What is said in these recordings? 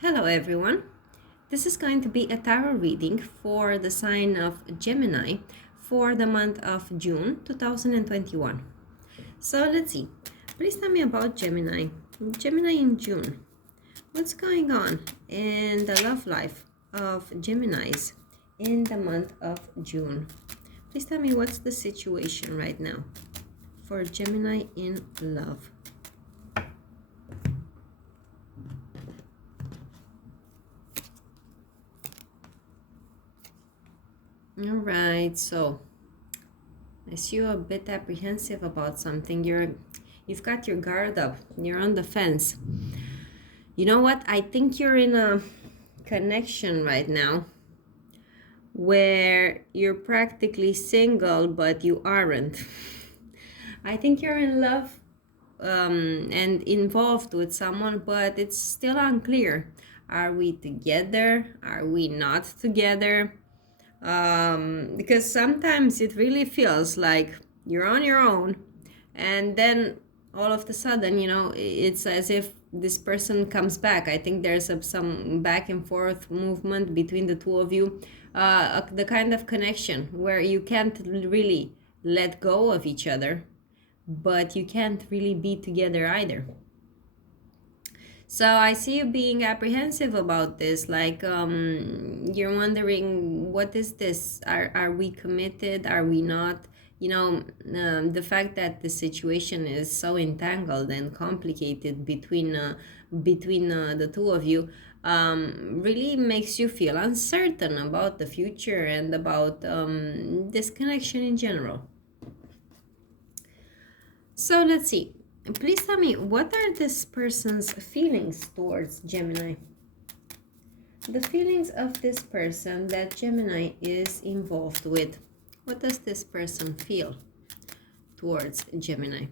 Hello everyone. This is going to be a tarot reading for the sign of Gemini for the month of June 2021. So let's see. Please tell me about Gemini. Gemini in June. What's going on in the love life of Geminis in the month of June? Please tell me what's the situation right now for Gemini in love. All right, so I see you're a bit apprehensive about something. You've got your guard up. You're on the fence. You know what? I think you're in a connection right now where you're practically single, but you aren't. I think you're in love and involved with someone, but it's still unclear. Are we together? Are we not together? Because sometimes it really feels like you're on your own, and then all of a sudden, it's as if this person comes back. I think there's some back and forth movement between the two of you, the kind of connection where you can't really let go of each other, but you can't really be together either. So I see you being apprehensive about this, like you're wondering, what is this? Are we committed? Are we not? The fact that the situation is so entangled and complicated between the two of you really makes you feel uncertain about the future and about this connection in general. So let's see. Please tell me, what are this person's feelings towards Gemini? The feelings of this person that Gemini is involved with. What does this person feel towards Gemini?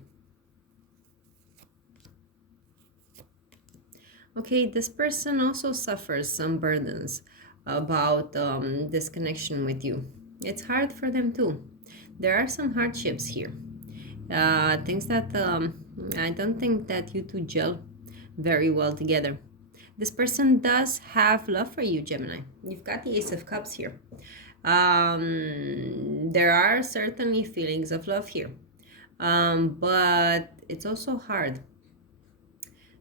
Okay, this person also suffers some burdens about this connection with you. It's hard for them too. There are some hardships here. Things that I don't think that you two gel very well together. This person does have love for you, Gemini. You've got the Ace of Cups here. There are certainly feelings of love here, but it's also hard.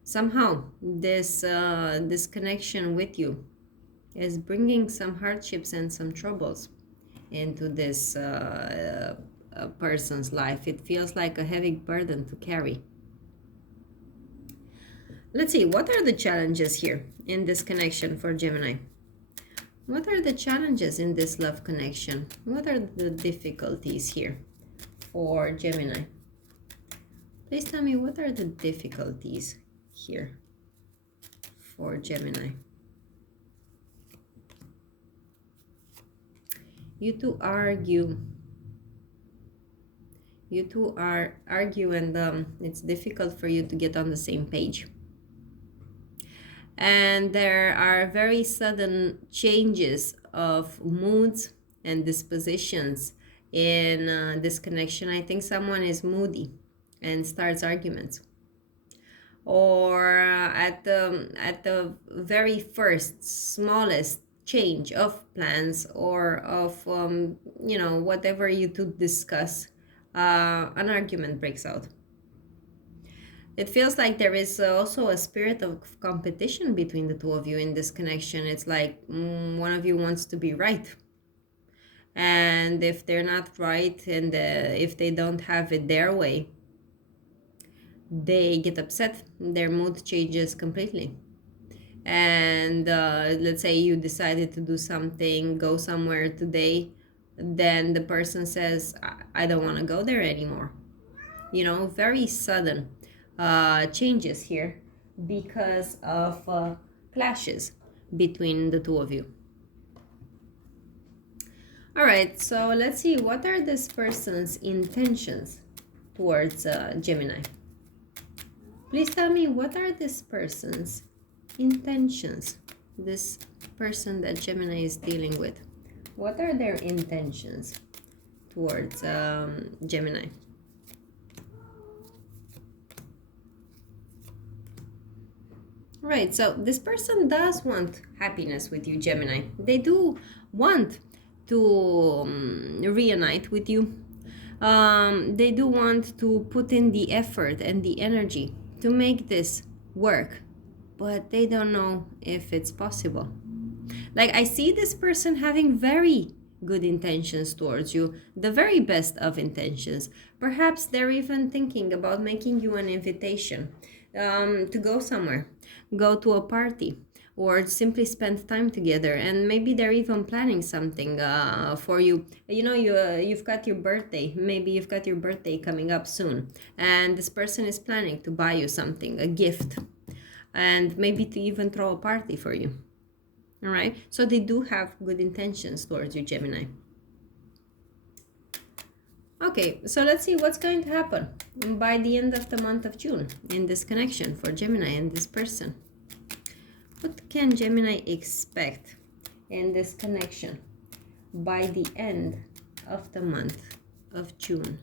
Somehow, this connection with you is bringing some hardships and some troubles into this person's life. It feels like a heavy burden to carry. Let's see, what are the challenges here in this connection for Gemini? What are the challenges in this love connection? What are the difficulties here for Gemini? Please tell me, what are the difficulties here for Gemini? You two argue. You two argue, and it's difficult for you to get on the same page. And there are very sudden changes of moods and dispositions in this connection. I think someone is moody and starts arguments, or at the very first smallest change of plans or of whatever you two discuss, an argument breaks out. It feels like there is also a spirit of competition between the two of you in this connection. It's like one of you wants to be right. And if they're not right, and if they don't have it their way, they get upset. Their mood changes completely. And let's say you decided to do something, go somewhere today, then the person says, I don't want to go there anymore. Very sudden changes here because of clashes between the two of you. All right, so let's see, what are this person's intentions towards Gemini? Please tell me, what are this person's intentions? This person that Gemini is dealing with, what are their intentions towards Gemini? Right, so this person does want happiness with you, Gemini. They do want to reunite with you. They do want to put in the effort and the energy to make this work, but they don't know if it's possible. Like, I see this person having very good intentions towards you, the very best of intentions. Perhaps they're even thinking about making you an invitation to go somewhere, go to a party, or simply spend time together. And maybe they're even planning something for you. You know, you've got your birthday. Maybe you've got your birthday coming up soon, and this person is planning to buy you something, a gift, and maybe to even throw a party for you. All right, so they do have good intentions towards you, Gemini. Okay, so let's see what's going to happen by the end of the month of June in this connection for Gemini and this person. What can Gemini expect in this connection by the end of the month of June?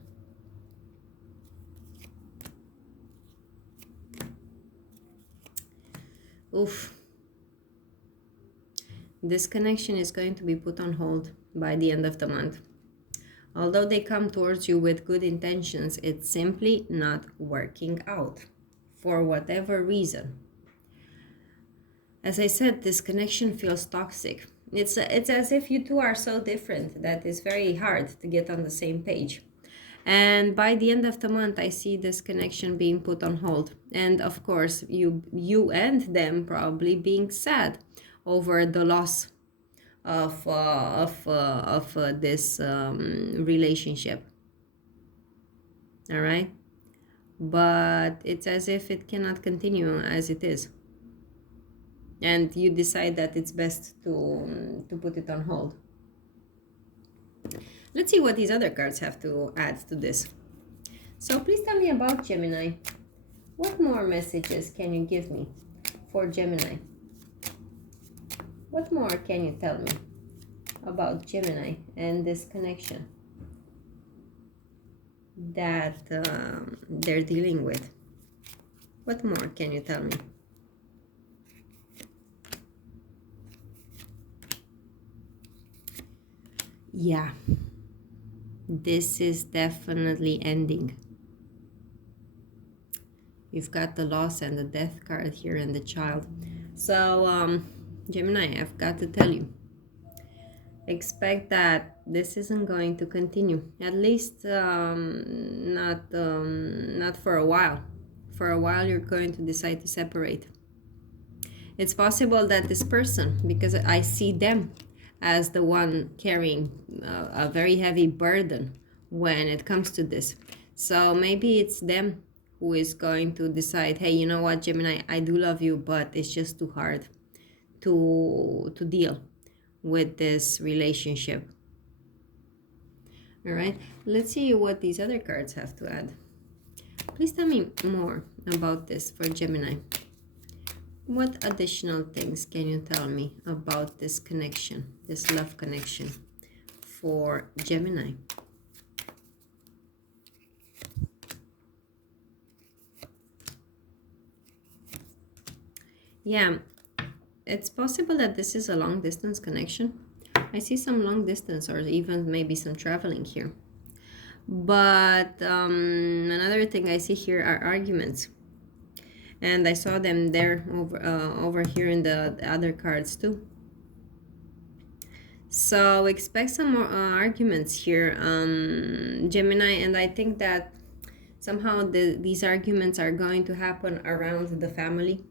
Oof. This connection is going to be put on hold by the end of the month. Although they come towards you with good intentions, it's simply not working out for whatever reason. As I said, this connection feels toxic. It's as if you two are so different that it's very hard to get on the same page. And by the end of the month, I see this connection being put on hold. And of course, you and them probably being sad over the loss of this relationship. All right, but it's as if it cannot continue as it is, and you decide that it's best to put it on hold. Let's see what these other cards have to add to this. So please tell me about Gemini. What more messages can you give me for Gemini? What more can you tell me about Gemini and this connection that they're dealing with? What more can you tell me? Yeah, this is definitely ending. You've got the loss and the death card here and the child. So, Gemini, I've got to tell you, expect that this isn't going to continue, at least not for a while. For a while, you're going to decide to separate. It's possible that this person, because I see them as the one carrying a very heavy burden when it comes to this. So maybe it's them who is going to decide, hey, you know what, Gemini, I do love you, but it's just too hard to deal with this relationship. All right, let's see what these other cards have to add. Please tell me more about this for Gemini. What additional things can you tell me about this connection, this love connection for Gemini? Yeah, it's possible that this is a long distance connection. I see some long distance or even maybe some traveling here. But another thing I see here are arguments. And I saw them there over here in the other cards too. So expect some more arguments here, Gemini. And I think that somehow these arguments are going to happen around the family,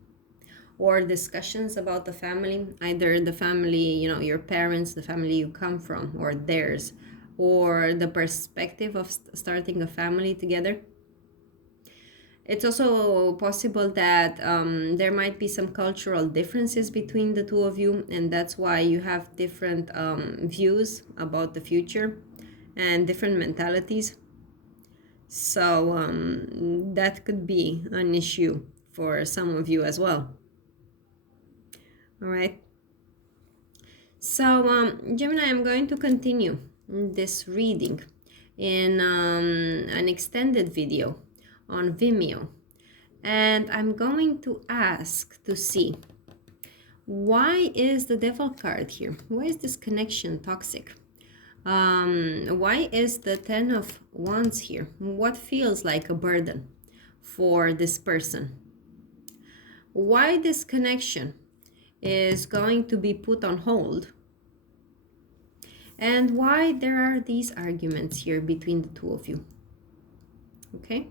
or discussions about the family, either the family, you know, your parents, the family you come from, or theirs, or the perspective of starting a family together. It's also possible that there might be some cultural differences between the two of you, and that's why you have different views about the future and different mentalities. So that could be an issue for some of you as well. All right. So Gemini, I'm going to continue this reading in an extended video on Vimeo. And I'm going to ask to see, why is the Devil card here? Why is this connection toxic? Why is the Ten of Wands here? What feels like a burden for this person? Why this connection is going to be put on hold? And why there are these arguments here between the two of you? Okay,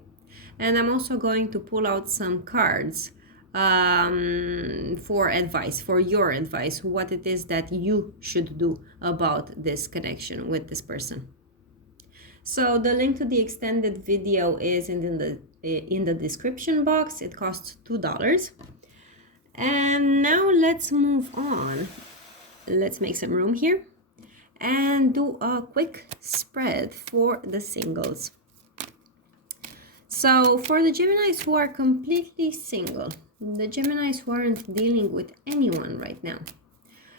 and I'm also going to pull out some cards for advice, for your advice, what it is that you should do about this connection with this person. So the link to the extended video is in the description box. It costs $2. And now let's move on. Let's make some room here and do a quick spread for the singles. So for the Geminis who are completely single, the Geminis who aren't dealing with anyone right now,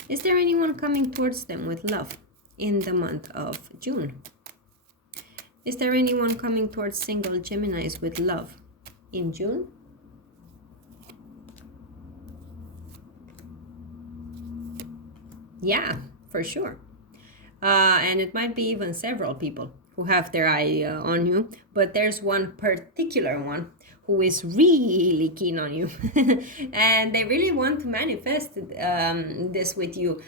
is there anyone coming towards them with love in the month of June? Is there anyone coming towards single Geminis with love in June? Yeah, for sure. And it might be even several people who have their eye on you, but there's one particular one who is really keen on you and they really want to manifest this with you,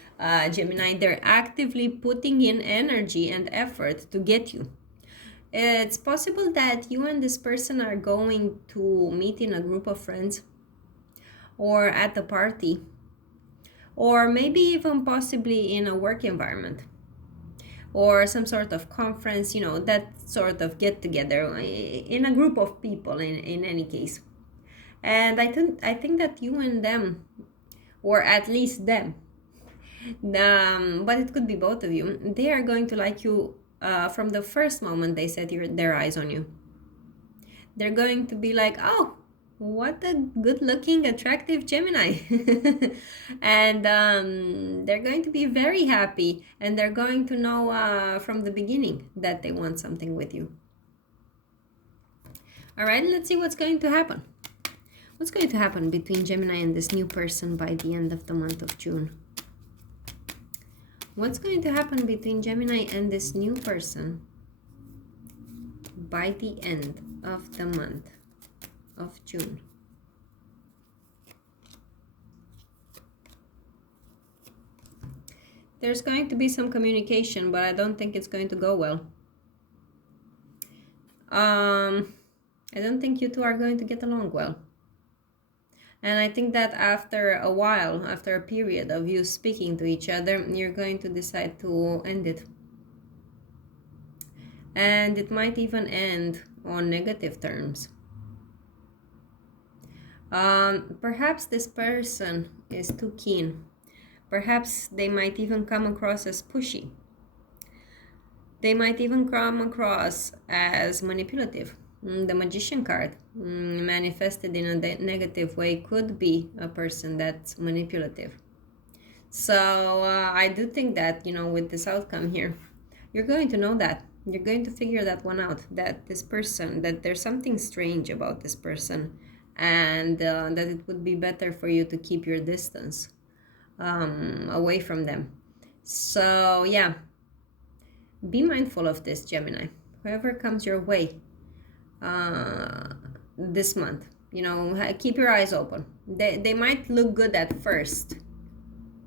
Gemini. They're actively putting in energy and effort to get you. It's possible that you and this person are going to meet in a group of friends or at a party, or maybe even possibly in a work environment or some sort of conference, you know, that sort of get together in a group of people in any case. And I think that you and them, or at least them, but it could be both of you, they are going to like you from the first moment they set their eyes on you. They're going to be like, oh, what a good looking attractive Gemini. And they're going to be very happy, and they're going to know from the beginning that they want something with you. All right, let's see what's going to happen. What's going to happen between Gemini and this new person by the end of the month of June? What's going to happen between Gemini and this new person by the end of the month of June? There's going to be some communication, but I don't think it's going to go well. I don't think you two are going to get along well. And I think that after a while, after a period of you speaking to each other, you're going to decide to end it. And it might even end on negative terms. Perhaps this person is too keen. Perhaps they might even come across as pushy. They might even come across as manipulative. The Magician card manifested in a negative way could be a person that's manipulative. So I do think that, you know, with this outcome here, you're going to know that. You're going to figure that one out, that this person, that there's something strange about this person, and that it would be better for you to keep your distance away from them. So yeah, be mindful of this, Gemini. Whoever comes your way this month, you know, keep your eyes open. They might look good at first,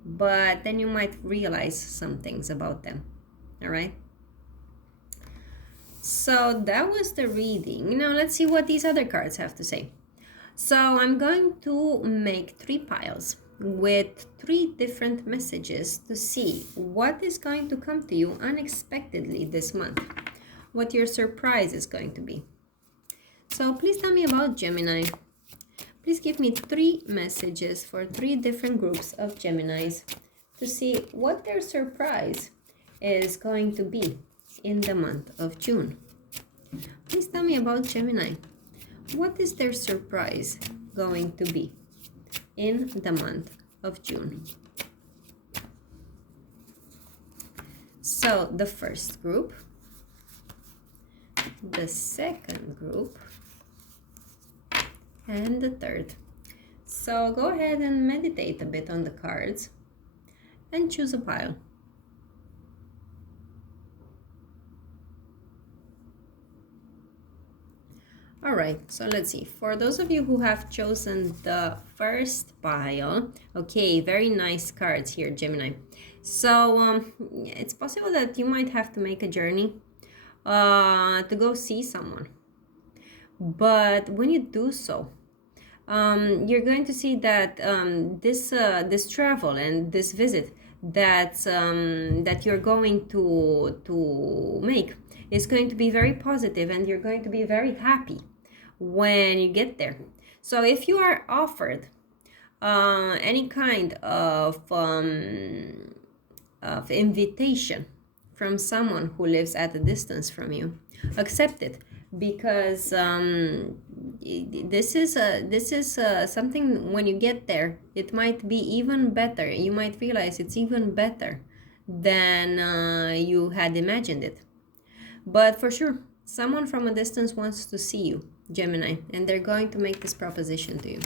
but then you might realize some things about them. All right, so that was the reading. Now let's see what these other cards have to say. So I'm going to make 3 piles with 3 different messages to see what is going to come to you unexpectedly this month, what your surprise is going to be. So please tell me about Gemini. Please give me 3 messages for 3 different groups of Geminis to see what their surprise is going to be in the month of June. Please tell me about Gemini. What is their surprise going to be in the month of June? So the first group, the second group, and the third. So go ahead and meditate a bit on the cards and choose a pile. All right, so let's see. For those of you who have chosen the first pile, okay, very nice cards here, Gemini. So it's possible that you might have to make a journey to go see someone. But when you do so, you're going to see that this travel and this visit that you're going to make is going to be very positive, and you're going to be very happy when you get there. So if you are offered any kind of invitation from someone who lives at a distance from you, accept it, because this is something. When you get there, it might be even better. You might realize it's even better than you had imagined it. But for sure, someone from a distance wants to see you, Gemini, and they're going to make this proposition to you.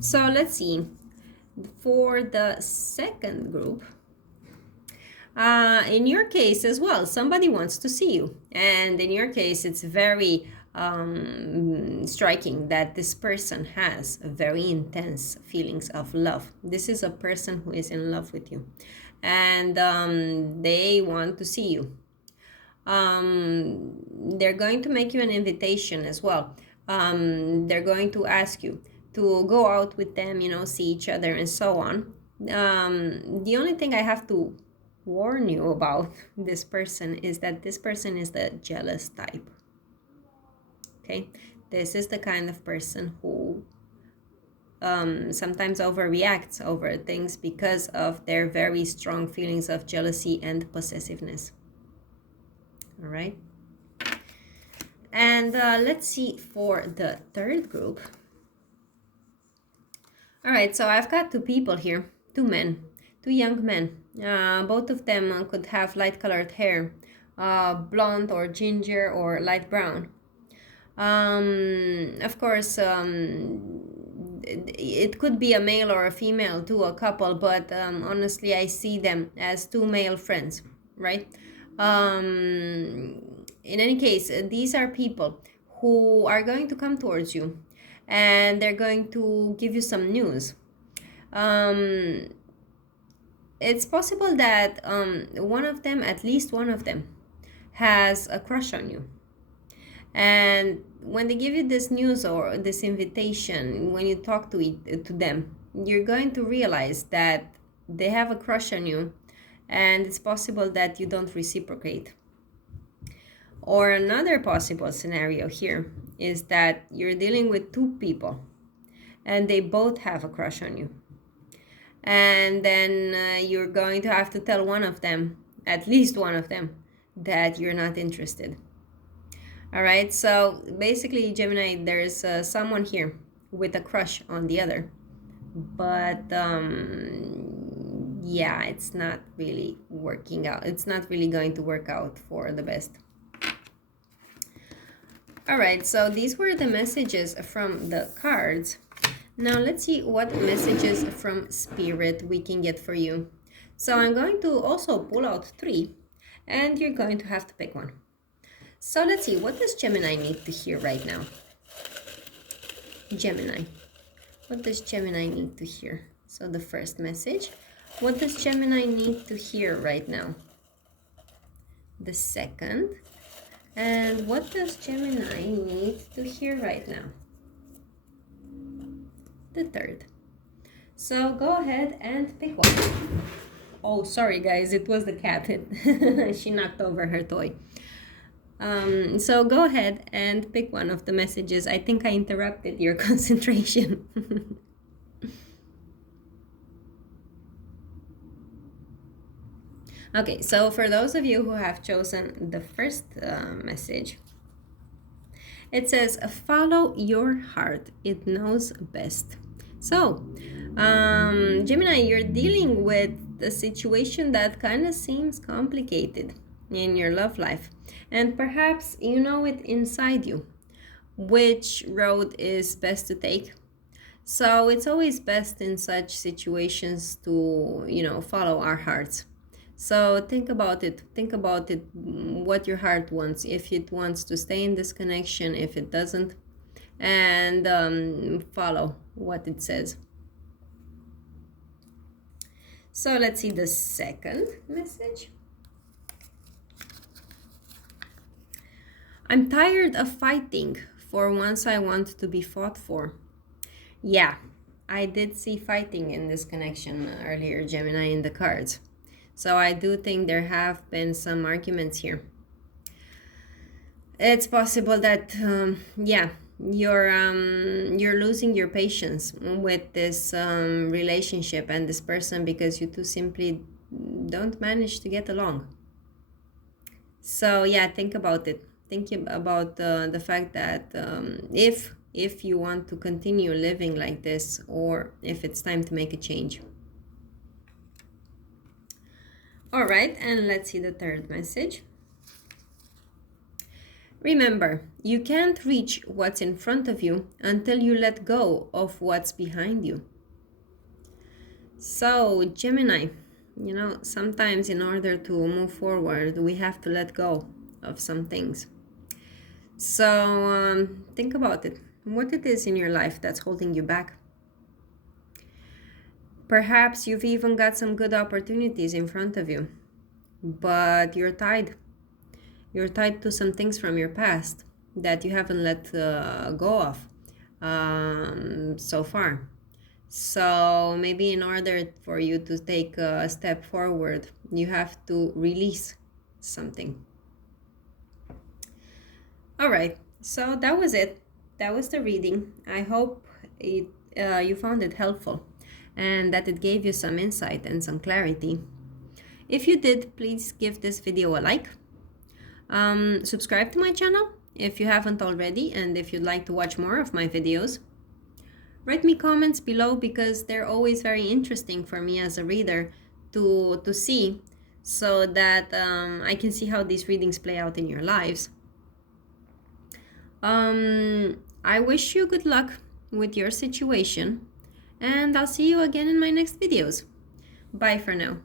So let's see. For the second group, in your case as well, somebody wants to see you, and in your case it's very striking that this person has very intense feelings of love. This is a person who is in love with you, and they want to see you. They're going to make you an invitation as well. They're going to ask you to go out with them, see each other and so on. The only thing I have to warn you about this person is that this person is the jealous type. Okay, this is the kind of person who sometimes overreacts over things because of their very strong feelings of jealousy and possessiveness. All right, and let's see for the third group. All right, so I've got two people here, two men, two young men. Both of them could have light colored hair, blonde or ginger or light brown. Of course, it could be a male or a female to a couple, but honestly, I see them as two male friends, right? In any case, these are people who are going to come towards you, and they're going to give you some news. It's possible that one of them, at least one of them, has a crush on you. And when they give you this news or this invitation, when you talk to them, you're going to realize that they have a crush on you, and it's possible that you don't reciprocate. Or another possible scenario here is that you're dealing with two people and they both have a crush on you. And then you're going to have to tell one of them, at least one of them, that you're not interested. All right, so basically, Gemini, there's someone here with a crush on the other. But yeah, it's not really working out. It's not really going to work out for the best. All right, so these were the messages from the cards. Now let's see what messages from Spirit we can get for you. So I'm going to also pull out 3, and you're going to have to pick one. So let's see, what does Gemini need to hear right now? Gemini. What does Gemini need to hear? So the first message. What does Gemini need to hear right now? The second. And what does Gemini need to hear right now? The third. So go ahead and pick one. Oh, sorry guys, it was the cat. She knocked over her toy. So go ahead and pick one of the messages. I think I interrupted your concentration. Okay, so for those of you who have chosen the first message, it says, follow your heart, it knows best. So, Gemini, you're dealing with a situation that kind of seems complicated in your love life. And perhaps you know it inside you. which road is best to take. So it's always best in such situations to, follow our hearts. So think about it. Think about it, what your heart wants. If it wants to stay in this connection, if it doesn't, and follow what it says. So let's see the second message. I'm tired of fighting for once I want to be fought for. Yeah, I did see fighting in this connection earlier, Gemini, in the cards. So I do think there have been some arguments here. It's possible that, you're losing your patience with this relationship and this person because you two simply don't manage to get along. So yeah, think about it. Think about the fact that if you want to continue living like this, or if it's time to make a change. All right, and let's see the third message. Remember, you can't reach what's in front of you until you let go of what's behind you. So, Gemini, sometimes in order to move forward, we have to let go of some things. So, think about it. What it is in your life that's holding you back. Perhaps you've even got some good opportunities in front of you, but you're tied. You're tied to some things from your past that you haven't let go of so far. So maybe in order for you to take a step forward, you have to release something. All right, so that was it. That was the reading. I hope you found it helpful and that it gave you some insight and some clarity. If you did, please give this video a like. Subscribe to my channel if you haven't already, and if you'd like to watch more of my videos. Write me comments below because they're always very interesting for me as a reader to see, so that I can see how these readings play out in your lives. I wish you good luck with your situation, and I'll see you again in my next videos. Bye for now.